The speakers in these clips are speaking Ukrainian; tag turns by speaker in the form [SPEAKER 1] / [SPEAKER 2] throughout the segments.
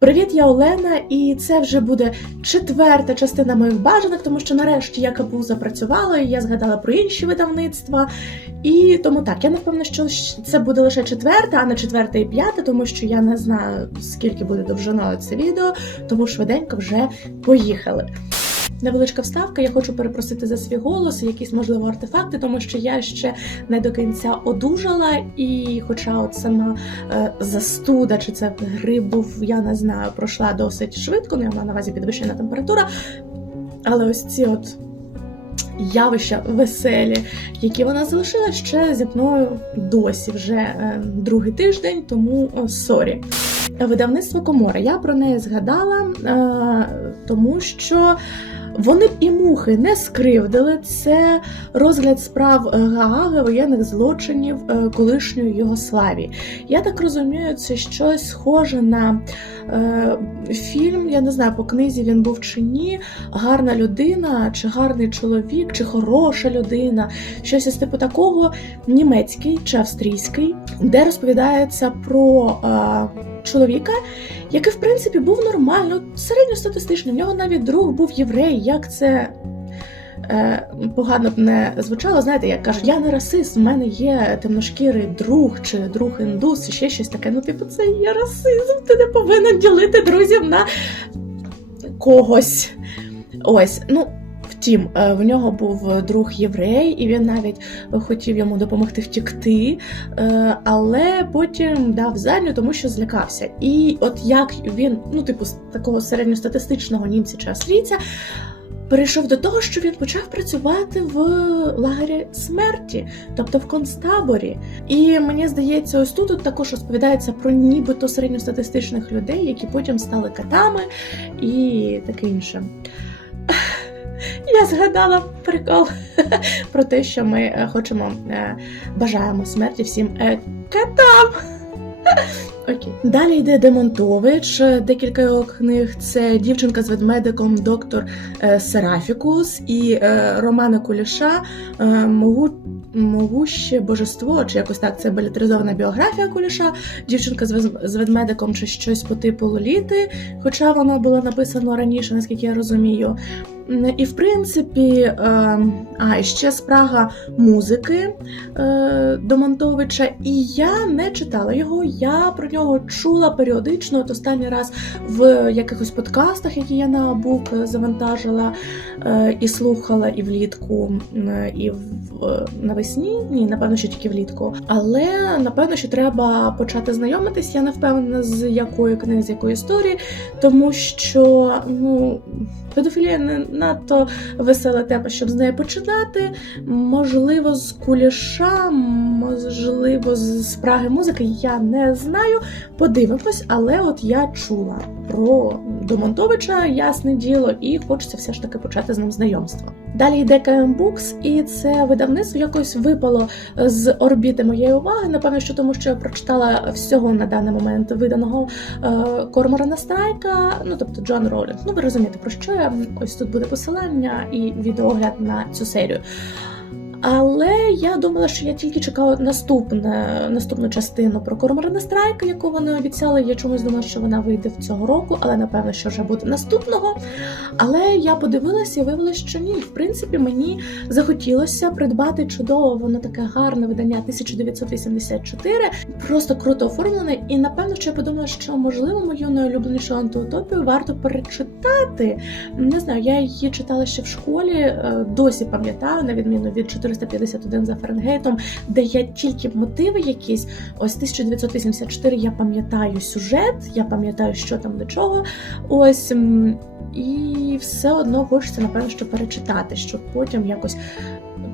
[SPEAKER 1] Привіт, я Олена, і це вже буде четверта частина моїх бажаних, тому що нарешті я капу запрацювала, і я згадала про інші видавництва. І тому так, я напевно, що це буде лише четверта, а не четверта і п'ята, тому що я не знаю, скільки буде довжиною це відео, тому швиденько вже поїхали. Невеличка вставка, я хочу перепросити за свій голос, якісь можливо артефакти, тому що я ще не до кінця одужала, і хоча от сама е, застуда, чи це грип був, я не знаю, пройшла досить швидко, ну я маю на увазі підвищена температура. Але ось ці от явища веселі, які вона залишила ще зі мною досі вже е, другий тиждень, тому сорі. Видавництво Комора. Я про неї згадала, е, тому що. Вони б і мухи не скривдили. Це розгляд справ Гааги воєнних злочинів е, колишньої Югославії. Я так розумію, це щось схоже на е, фільм. Я не знаю, по книзі він був чи ні. Гарна людина, чи гарний чоловік, чи хороша людина. Щось із типу такого німецький чи австрійський, де розповідається про. Е, Чоловіка, який в принципі був нормально, середньостатистичний. В нього навіть друг був єврей. Як це е, погано б не звучало, знаєте, як кажуть, я не расист, в мене є темношкірий друг чи друг індус, чи ще щось таке. Ну, типу, це є расизм, ти не повинен ділити друзів на когось. Ось, ну. Втім, е, в нього був друг єврей, і він навіть хотів йому допомогти втікти, е, але потім дав задню, тому що злякався. І от як він, ну, типу, з такого середньостатистичного німця чи австрійця, перейшов до того, що він почав працювати в лагері смерті, тобто в концтаборі. І мені здається, ось тут, тут також розповідається про нібито середньостатистичних людей, які потім стали катами і таке інше. Я згадала прикол про те, що ми е, хочемо е, бажаємо смерті всім е, катам. Окей. Далі йде Демонтович. Декілька його книг. Це дівчинка з ведмедиком, доктор Серафікус і Романа Куліша Могу, Могуще божество, чи якось так це балетризована біографія Куліша, дівчинка з ведмедиком чи щось по типу Лоліти, хоча воно було написано раніше, наскільки я розумію. І в принципі, е, а ще спрага музики е, Домонтовича, і я не читала його. Я про нього чула періодично. От останній раз в якихось подкастах, які я на бук завантажила е, і слухала і влітку, і в, е, навесні. Ні, напевно, що тільки влітку. Але напевно, що треба почати знайомитись. Я не впевнена, з якої книги, з якої історії, тому що ну. Педофілія не надто весела тема, щоб з неї починати. Можливо, з куліша, можливо, з спраги музики, я не знаю. Подивимось, але от я чула про Домонтовича, ясне діло, і хочеться все ж таки почати з ним знайомство. Далі йде KM Books, і це видавництво якось випало з орбіти моєї уваги. Напевно, що тому, що я прочитала всього на даний момент виданого е, Корморана Страйка, ну тобто Джон Ролінг. Ну ви розумієте, про що я ось тут буде посилання і відеогляд на цю серію. Але я думала, що я тільки чекала наступне, наступну частину про Корморана Страйка, яку вони обіцяли. Я чомусь думала, що вона вийде в цього року, але напевно, що вже буде наступного. Але я подивилася і виявилося, що ні. В принципі, мені захотілося придбати чудово, воно таке гарне видання 1984, просто круто оформлене. І напевно, що я подумала, що можливо мою найулюбленішу антиутопію варто перечитати. Не знаю, я її читала ще в школі, е, досі пам'ятаю, на відміну від 451 за Фаренгейтом, де є тільки мотиви якісь. Ось 1984 я пам'ятаю сюжет, я пам'ятаю, що там до чого. Ось. І все одно хочеться, напевно, що перечитати, щоб потім якось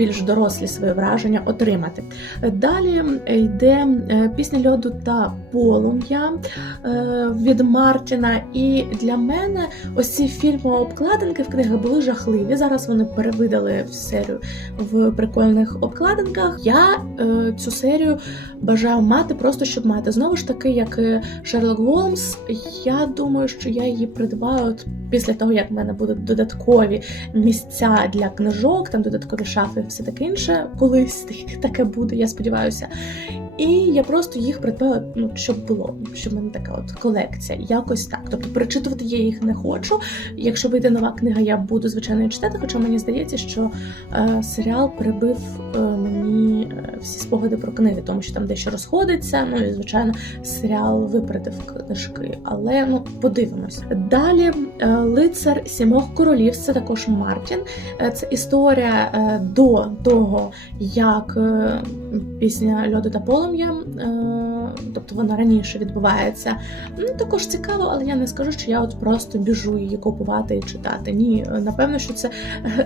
[SPEAKER 1] більш дорослі свої враження отримати. Далі йде е, пісня льоду та полум'я е, від Мартіна. І для мене ось ці фільми обкладинки в книгах були жахливі. Зараз вони перевидали в серію в прикольних обкладинках. Я е, цю серію бажаю мати просто щоб мати. Знову ж таки, як Шерлок Голмс, я думаю, що я її придбаю після того, як в мене будуть додаткові місця для книжок, там додаткові шафи, все таке інше. Колись таке буде, я сподіваюся. І я просто їх придбала, ну щоб було, щоб в мене така от колекція, якось так. Тобто перечитувати я їх не хочу. Якщо вийде нова книга, я буду звичайно читати. Хоча мені здається, що е, серіал прибив е, мені е, всі спогади про книги, тому що там дещо розходиться. Ну і звичайно, серіал випередив книжки. Але ну подивимось. Далі е, лицар сімох королів. Це також Мартін. Е, Це історія е, до того, як е, пісня Льоду та полум'я, е, тобто вона раніше відбувається. Ну, також цікаво, але я не скажу, що я от просто біжу її купувати і читати. Ні, напевно, що це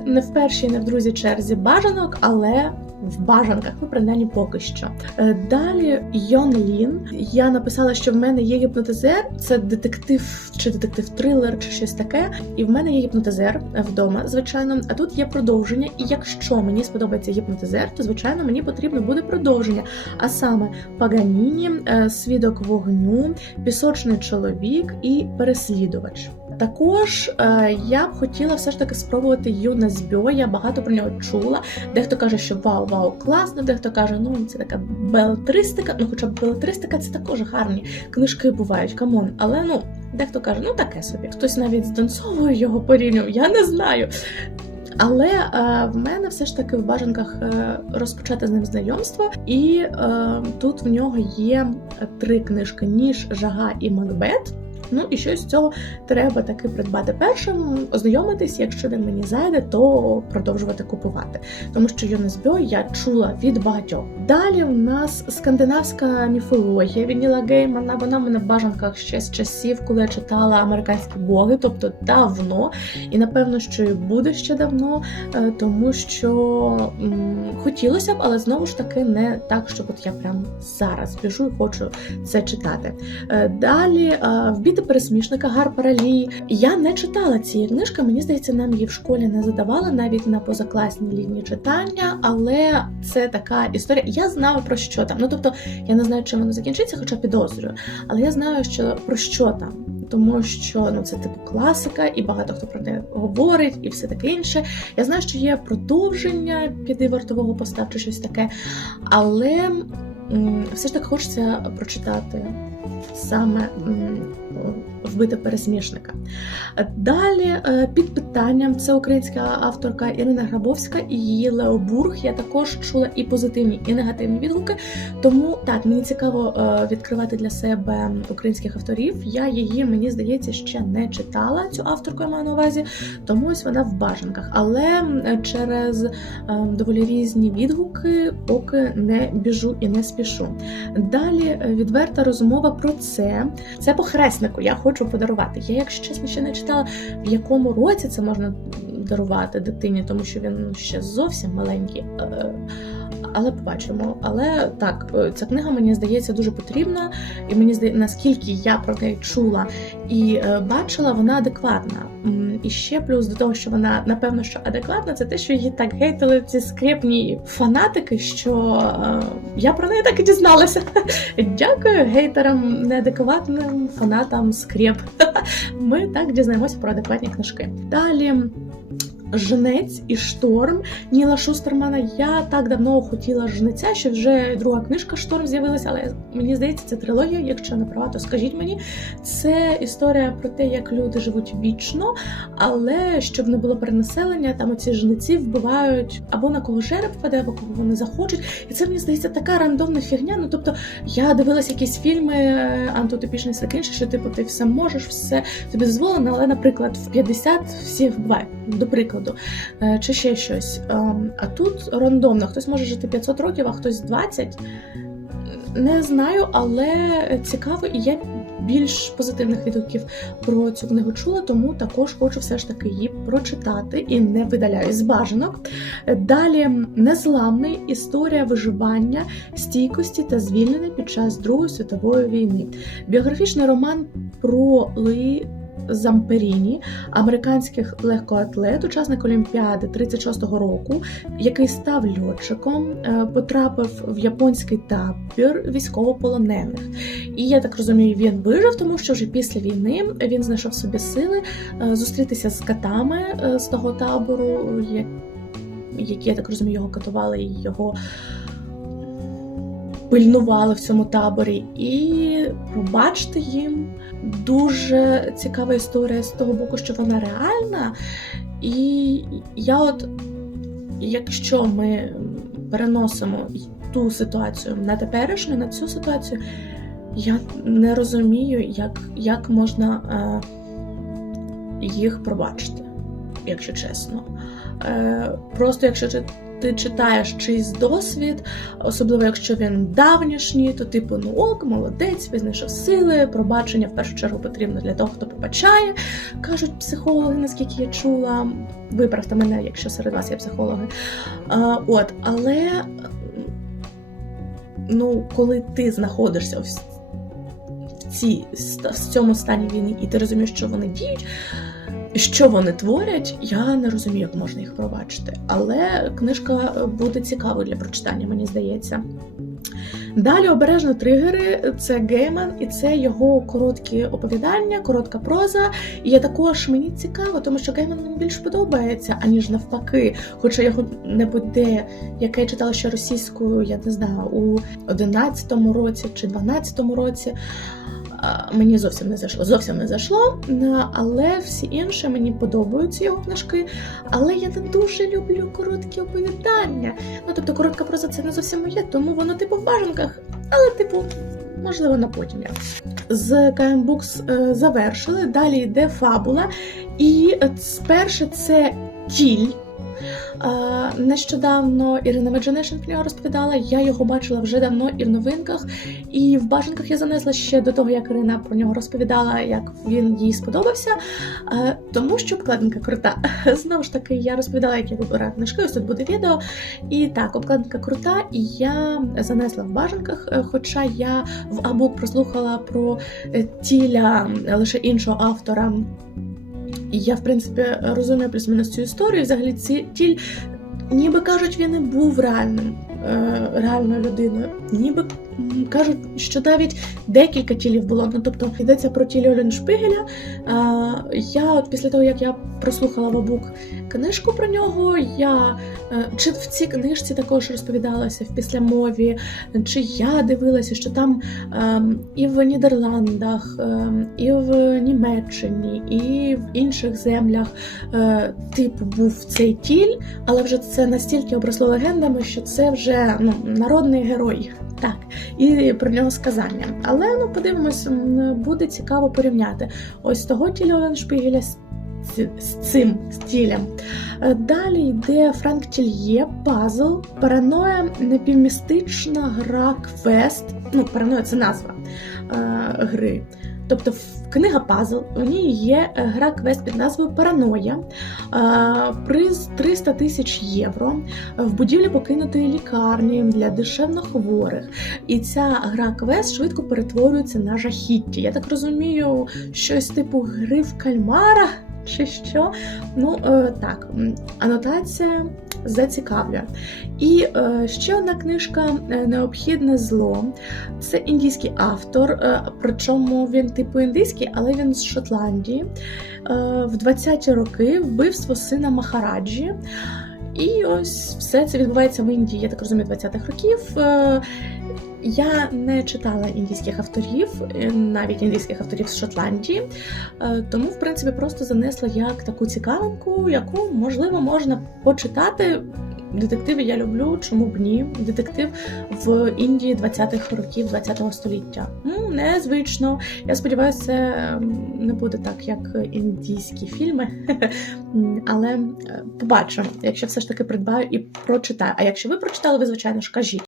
[SPEAKER 1] не в першій, не в друзі черзі бажанок, але в бажанках, ну принаймні поки що. Е, Далі Йон Лін. Я написала, що в мене є гіпнотизер, це детектив чи детектив-трилер, чи щось таке. І в мене є гіпнотизер вдома, звичайно. А тут є продовження. І якщо мені сподобається гіпнотизер, то звичайно мені потрібно буде продовження. А саме Паганіні, е, свідок вогню, пісочний чоловік і переслідувач. Також е, я б хотіла все ж таки спробувати Юна Збьо. Я багато про нього чула. Дехто каже, що вау, вау, класно, дехто каже, ну це така белетристика. Ну, хоча белетристика це також гарні книжки бувають, камон. Але ну, дехто каже, ну таке собі. Хтось навіть з Донцовою його порівнював, я не знаю. Але е, в мене все ж таки в бажанках е, розпочати з ним знайомство, і е, тут в нього є три книжки: Ніж, Жага і Макбет. Ну і щось з цього треба таки придбати першим, ознайомитись, якщо він мені зайде, то продовжувати купувати. Тому що Йонесбьо я чула від багатьох. Далі у нас скандинавська міфологія від Ніла Геймана. Вона в мене в бажанках ще з часів, коли я читала американські боги, тобто давно. І напевно, що і буде ще давно, е, тому що м, хотілося б, але знову ж таки не так, щоб от я прям зараз біжу і хочу це читати. Е, Далі е, вбіти пересмішника Гарпера Лі. Я не читала цієї книжки. Мені здається, нам її в школі не задавали навіть на позакласній лінії читання, але це така історія. Я знала про що там. Ну тобто я не знаю, чим воно закінчиться, хоча підозрюю. Але я знаю, що про що там. Тому що ну це типу класика, і багато хто про неї говорить, і все таке інше. Я знаю, що є продовження піди вартового поста чи щось таке, але все ж таки хочеться прочитати саме м, вбити пересмішника. Далі е, під питанням це українська авторка Ірина Грабовська і її Леобург. Я також чула і позитивні, і негативні відгуки. Тому так мені цікаво е, відкривати для себе українських авторів. Я її, мені здається, ще не читала цю авторку, я маю на увазі, тому ось вона в бажанках. Але через е, доволі різні відгуки поки не біжу і не спішу. Далі е, відверта розмова про це. Це по хреснику. Я хочу подарувати. Я, якщо чесно, ще не читала, в якому році це можна дарувати дитині, тому що він ще зовсім маленький. Але побачимо. Але так, е, ця книга мені здається дуже потрібна, і мені здається, наскільки я про неї чула і е, бачила, вона адекватна. І ще плюс до того, що вона напевно що адекватна, це те, що її так гейтили ці скрепні фанатики, що е, я про неї так і дізналася. Дякую гейтерам, неадекватним фанатам скреп. Ми так дізнаємося про адекватні книжки. Далі. Жнець і шторм Ніла Шустермана. Я так давно хотіла жнеця, що вже друга книжка Шторм з'явилася, але мені здається, це трилогія. Якщо не права, то скажіть мені. Це історія про те, як люди живуть вічно, але щоб не було перенаселення, там оці жниці вбивають або на кого жереб впаде, або кого вони захочуть. І це мені здається така рандомна фігня. Ну тобто я дивилася якісь фільми е, антиутопічний інше, що типу ти все можеш, все тобі дозволено, але, наприклад, в 50 всі вбивають, до прикладу, Е, чи ще щось. Ем, А тут рандомно, хтось може жити 500 років, а хтось 20. Не знаю, але цікаво, і я більш позитивних відгуків про цю книгу чула, тому також хочу все ж таки її прочитати і не видаляю з бажанок. Далі незламний історія виживання, стійкості та звільнення під час Другої світової війни. Біографічний роман про Луї Замперіні, американських легкоатлет, учасник Олімпіади 36-го року, який став льотчиком, е, потрапив в японський табір військовополонених. І я так розумію, він вижив, тому що вже після війни він знайшов собі сили е, зустрітися з катами е, з того табору, які я так розумію, його катували і його пильнували в цьому таборі. І пробачте їм дуже цікава історія з того боку, що вона реальна. І я от, якщо ми переносимо ту ситуацію на теперішню, на цю ситуацію, я не розумію, як, як можна е, їх пробачити, якщо чесно. Е, просто якщо ти, читаєш чийсь досвід, особливо якщо він давнішній, то типу, ну ок, молодець, він сили, пробачення в першу чергу потрібно для того, хто пробачає, кажуть психологи, наскільки я чула. Виправте мене, якщо серед вас є психологи. Е, от, але ну, коли ти знаходишся в, цій, в цьому стані війни, і ти розумієш, що вони діють, що вони творять, я не розумію, як можна їх пробачити. Але книжка буде цікавою для прочитання, мені здається. Далі обережно тригери це Гейман, і це його короткі оповідання, коротка проза. І я також мені цікаво, тому що Гейман мені більш подобається, аніж навпаки. Хоча його не буде, яке я читала ще російською, я не знаю, у 11-му році чи 12-му році. Мені зовсім не зайшло, зовсім не зайшло, але всі інші мені подобаються його книжки. Але я не дуже люблю короткі оповідання. Ну тобто, коротка проза це не зовсім моє, тому воно типу в бажанках, але типу. Можливо, на потім я. З Books е, завершили. Далі йде фабула. І перше це тіль. Нещодавно Ірина Меджанешин про нього розповідала. Я його бачила вже давно і в новинках, і в бажанках я занесла ще до того, як Ірина про нього розповідала, як він їй сподобався. Тому що обкладинка крута. Знову ж таки, я розповідала, як я вибираю книжки. Ось тут буде відео. І так, обкладинка крута, і я занесла в бажанках. е, Хоча я в Абук прослухала про е, тіля лише іншого автора. І я, в принципі, розумію плюс-мінус цю історію. Взагалі, ці тіль, ніби кажуть, він і був реальним, е, реальною людиною. Ніби кажуть, що навіть декілька тілів було. Ну, тобто йдеться про тілі Олін Шпигеля. Е, я, от після того, як я прослухала Вабук книжку про нього, я е, чи в цій книжці також розповідалася в післямові, чи я дивилася, що там ем, і в Нідерландах, ем, і в Німеччині, і в інших землях типу був цей тіль, але вже це настільки обросло легендами, що це вже ну, народний герой. Так, і про нього сказання. Але ну подивимось, буде цікаво порівняти. Ось того тіля Оленшпігеля з, з цим стілем. Е, Далі йде Франк Тільє, пазл, параноя, непівмістична гра квест. Ну, параноя це назва е, гри. Тобто книга пазл, у ній є е, гра квест під назвою Параноя. Е, Приз 300 тисяч євро в будівлі покинутої лікарні для дешевнохворих. І ця гра квест швидко перетворюється на жахіття. Я так розумію, щось типу гри в кальмара чи що. Ну е, так, анотація зацікавлює. І е, ще одна книжка е, Необхідне зло. Це індійський автор, причому він типу індійський, але він з Шотландії. В 20-ті роки вбивство сина Махараджі. І ось все це відбувається в Індії, я так розумію, 20-х років. Я не читала індійських авторів, е, навіть індійських авторів з Шотландії, Е, тому, в принципі, просто занесла як таку цікавинку, яку можливо можна почитати. Детективи я люблю, чому б ні? Детектив в Індії 20-х років 20-го століття. Ну, незвично. Я сподіваюся, це не буде так, як індійські фільми. Але е, побачимо, якщо все ж таки придбаю і прочитаю. А якщо ви прочитали, ви звичайно ж кажіть.